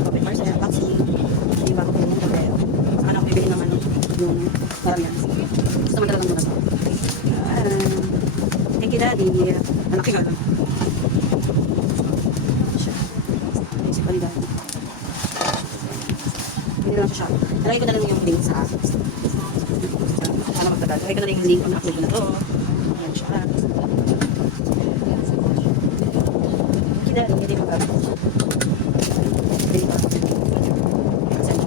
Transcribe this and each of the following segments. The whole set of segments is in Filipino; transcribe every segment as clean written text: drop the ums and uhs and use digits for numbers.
Coffee parcel, vaccine. Yung bago ko yung hotel. Saan ako bibili ng ano, yung karamihan. Gusto naman talagang muna sa thank you, Daddy. Malaki nga lang. Siya. Isip pa ni Daddy. Hindi lang siya. Nalagay ko na lang yung link sa sana magtagal. Nalagay ko na lang yung link kung na-upload ko na to. Ayan siya. Thank you, Daddy. Hindi magkakaroon. Hindi pa. Saan?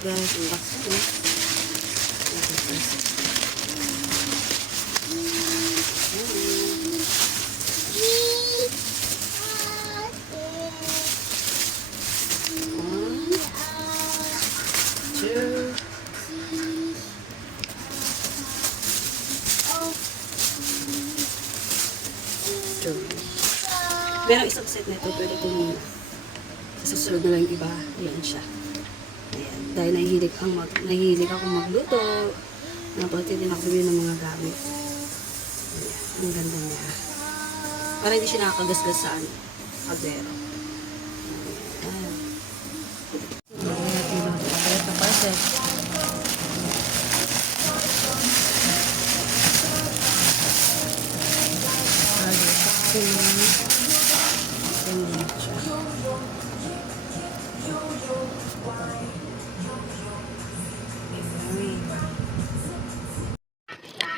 Guys, yung box ko. Pero isang set na ito, pwede kong sa susunod na lang yung iba. Ayan siya. Ayan. Dahil nahihilig akong magluto. Napati din ako bibili ng mga gamit. Ayan. Ang ganda niya. Para hindi siya nakakagasgas sa kaldero. Ayan. Ayan. Ayan. Sa parcel.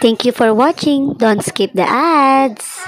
Thank you for watching. Don't skip the ads.